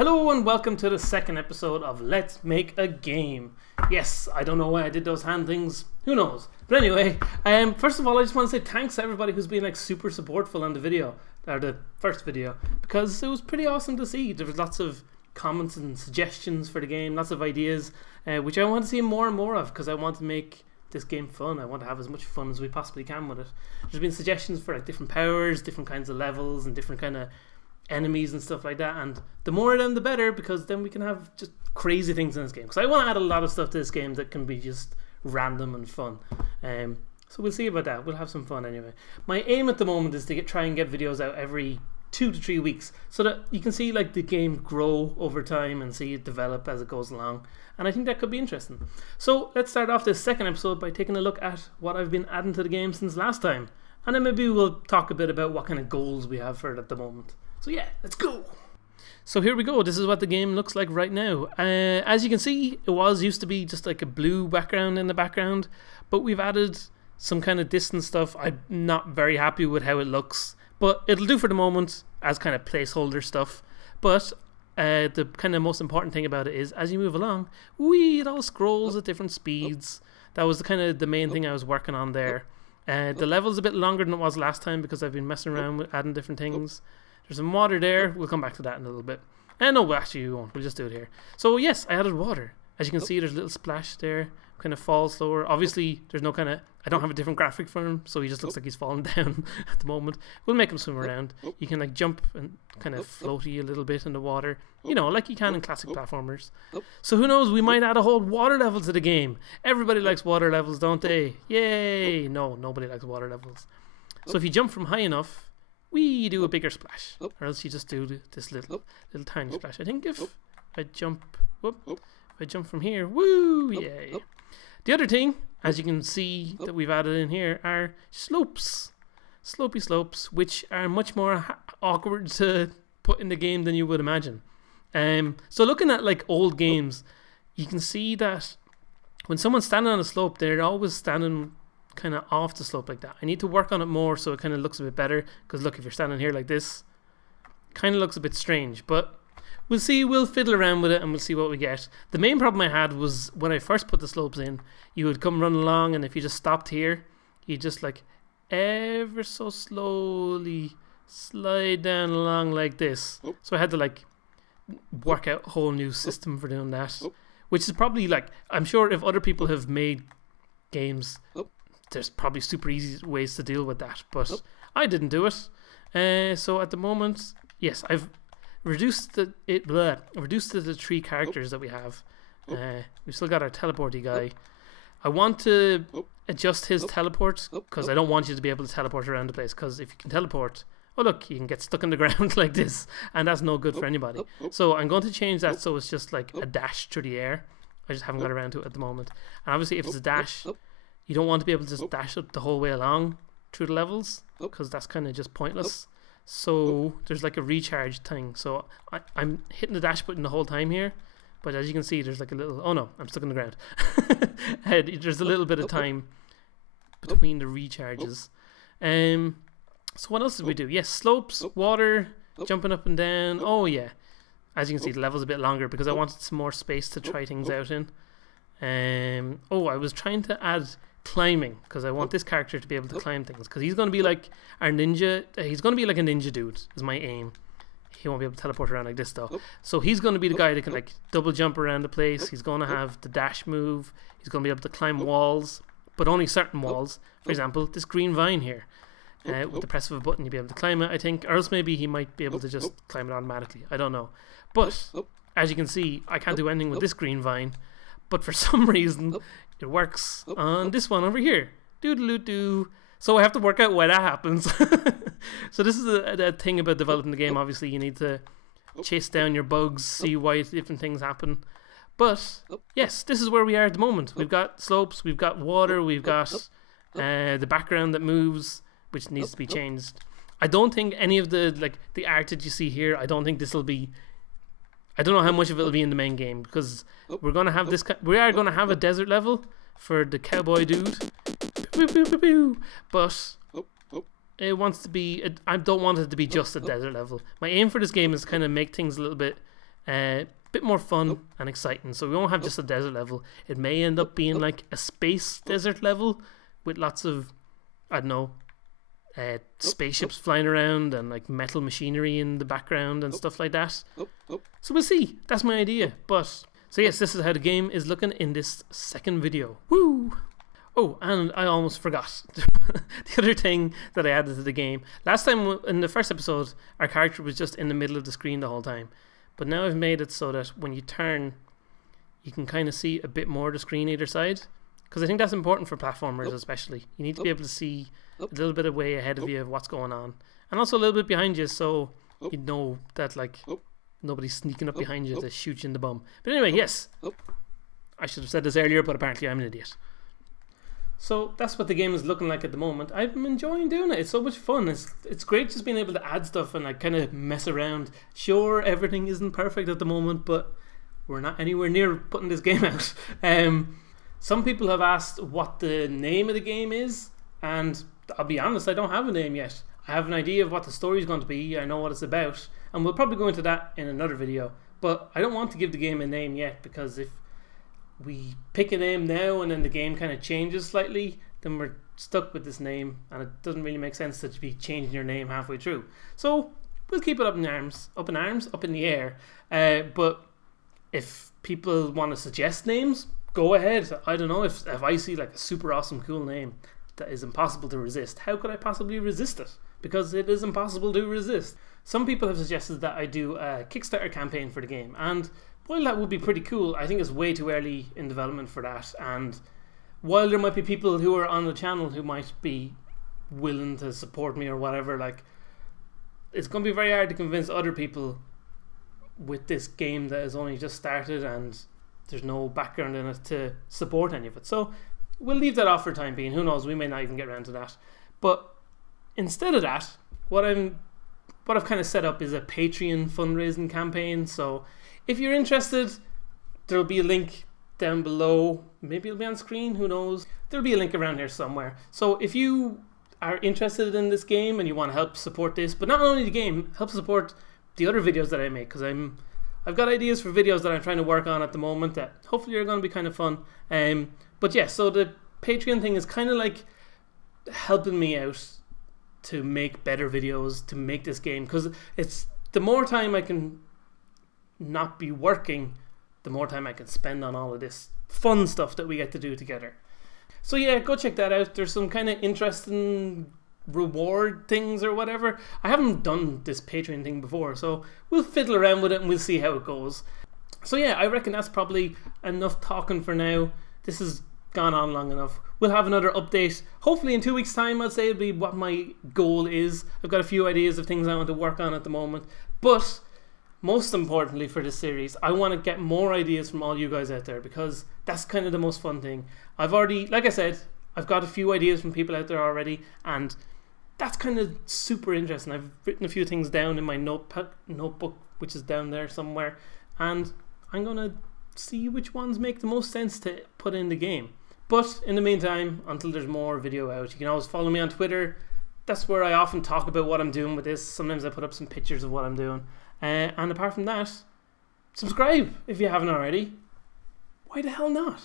Hello and welcome to the second episode of Let's Make a Game. Yes, I don't know why I did those hand things, who knows. But anyway, first of all I just want to say thanks to everybody who's been like super supportful on the video, or the first video, because it was pretty awesome to see. There was lots of comments and suggestions for the game, lots of ideas, which I want to see more and more of, because I want to make this game fun. I want to have as much fun as we possibly can with it. There's been suggestions for like different powers, different kinds of levels, and different kind of enemies and stuff like that, and the more of them the better, because then we can have just crazy things in this game, because I want to add a lot of stuff to this game that can be just random and fun. So we'll see about that. We'll have some fun anyway. My aim at the moment is to try and get videos out every 2 to 3 weeks, so that you can see like the game grow over time and see it develop as it goes along, and I think that could be interesting. So let's start off this second episode by taking a look at what I've been adding to the game since last time, and then maybe we'll talk a bit about what kind of goals we have for it at the moment. So yeah, let's go. So here we go. This is what the game looks like right now. As you can see, it used to be just like a blue background in the background, but we've added some kind of distance stuff. I'm not very happy with how it looks, but it'll do for the moment as kind of placeholder stuff. But the kind of most important thing about it is, as you move along, it all scrolls at different speeds. That was the main thing I was working on there. The level's a bit longer than it was last time because I've been messing around with adding different things. There's some water there. We'll come back to that in a little bit. No, actually we won't. We'll just do it here. So yes, I added water. As you can see, there's a little splash there. Kind of falls slower. Obviously, there's no I don't have a different graphic for him, so he just looks like he's falling down at the moment. We'll make him swim around. You can like jump and kind of floaty a little bit in the water. You know, like you can in classic platformers. So who knows, we might add a whole water level to the game. Everybody likes water levels, don't they? Yay! No, nobody likes water levels. So if you jump from high enough, we do a bigger splash, or else you just do this little tiny splash. I think if I jump, if I jump from here, woo, yay. The other thing, as you can see that we've added in here, are slopes, slopey slopes, which are much more awkward to put in the game than you would imagine. So looking at like old games, you can see that when someone's standing on a slope, they're always standing kind of off the slope like that. I need to work on it more so it kind of looks a bit better, because look, if you're standing here like this, kind of looks a bit strange, but we'll see. We'll fiddle around with it and we'll see what we get. The main problem I had was when I first put the slopes in, you would come running along, and if you just stopped here, you just like ever so slowly slide down along like this. So I had to like work out a whole new system for doing that, which is probably like, I'm sure if other people have made games, there's probably super easy ways to deal with that, but I didn't do it. So at the moment, yes, I've reduced to the 3 characters that we have. We've still got our teleporty guy. I want to adjust his teleport, because I don't want you to be able to teleport around the place, because if you can teleport, oh look, you can get stuck in the ground like this, and that's no good for anybody. So I'm going to change that so it's just like a dash through the air. I just haven't got around to it at the moment. And obviously if it's a dash, you don't want to be able to just dash up the whole way along through the levels, because that's kind of just pointless. So there's like a recharge thing. So I'm hitting the dash button the whole time here, but as you can see, there's like a little, oh no, I'm stuck in the ground. There's a little bit of time between the recharges. So what else did we do? Yes, slopes, water, jumping up and down. Oh yeah, as you can see, the level's a bit longer because I wanted some more space to try things out in. I was trying to add climbing, because I want this character to be able to climb things, because he's going to be like our ninja. He's going to be like a ninja dude is my aim. He won't be able to teleport around like this though. So he's going to be the guy that can like double jump around the place. He's going to have the dash move. He's going to be able to climb walls, but only certain walls. For example, this green vine here. With the press of a button you'll be able to climb it, I think, or else maybe he might be able to just climb it automatically. I don't know. But as you can see, I can't do anything with this green vine, but for some reason it works on this one over here. Doodaloo-doo. So I have to work out why that happens. So this is a thing about developing the game. Obviously you need to chase down your bugs, see why different things happen. But yes, this is where we are at the moment. We've got slopes, we've got water, we've got the background that moves, which needs to be changed. I don't think any of the art that you see here, I don't think this will be, I don't know how much of it will be in the main game, because we're going to have this, we are going to have a desert level for the cowboy dude, but it wants to be, I don't want it to be just a desert level. My aim for this game is to kind of make things a little bit Bit more fun and exciting. So we won't have just a desert level. It may end up being like a space desert level with lots of, I don't know, spaceships flying around and like metal machinery in the background and stuff like that. So we'll see. That's my idea. But so yes, this is how the game is looking in this second video. Woo! Oh, and I almost forgot the other thing that I added to the game. Last time in the first episode, our character was just in the middle of the screen the whole time. But now I've made it so that when you turn, you can kind of see a bit more of the screen either side. Because I think that's important for platformers especially. You need to be able to see a little bit away ahead of you of what's going on. And also a little bit behind you so you know that like nobody's sneaking up behind you to shoot you in the bum. But anyway, yes. I should have said this earlier, but apparently I'm an idiot. So that's what the game is looking like at the moment. I'm enjoying doing it. It's so much fun. It's great just being able to add stuff and like kind of mess around. Sure, everything isn't perfect at the moment, but we're not anywhere near putting this game out. Some people have asked what the name of the game is, and I'll be honest, I don't have a name yet. I have an idea of what the story is going to be. I know what it's about, and we'll probably go into that in another video. But I don't want to give the game a name yet, because if we pick a name now and then the game kind of changes slightly, then we're stuck with this name, and it doesn't really make sense to be changing your name halfway through. So we'll keep it up in the air. But if people want to suggest names, go ahead. I don't know, if I see like a super awesome cool name that is impossible to resist, how could I possibly resist it? Because it is impossible to resist. Some people have suggested that I do a Kickstarter campaign for the game, and while that would be pretty cool, I think it's way too early in development for that. And while there might be people who are on the channel who might be willing to support me or whatever, like, it's going to be very hard to convince other people with this game that has only just started and there's no background in it to support any of it. So we'll leave that off for the time being. Who knows, we may not even get around to that. But instead of that, what I've kind of set up is a Patreon fundraising campaign. So if you're interested, there'll be a link down below. Maybe it'll be on screen, who knows. There'll be a link around here somewhere. So if you are interested in this game and you want to help support this, but not only the game, help support the other videos that I make, because I've got ideas for videos that I'm trying to work on at the moment that hopefully are going to be kind of fun. But yeah, so the Patreon thing is kind of like helping me out to make better videos, to make this game, because it's the more time I can not be working, the more time I can spend on all of this fun stuff that we get to do together. So yeah, go check that out. There's some kind of interesting reward things or whatever. I haven't done this Patreon thing before, so we'll fiddle around with it and we'll see how it goes. So yeah, I reckon that's probably enough talking for now. This has gone on long enough. We'll have another update hopefully in 2 weeks time. I'd say it'll be what my goal is. I've got a few ideas of things I want to work on at the moment, but most importantly for this series, I want to get more ideas from all you guys out there, because that's kind of the most fun thing. I've already, like I said, I've got a few ideas from people out there already, and that's kind of super interesting. I've written a few things down in my notebook, which is down there somewhere, and I'm going to see which ones make the most sense to put in the game. But in the meantime, until there's more video out, you can always follow me on Twitter. That's where I often talk about what I'm doing with this. Sometimes I put up some pictures of what I'm doing. And apart from that, subscribe if you haven't already. Why the hell not?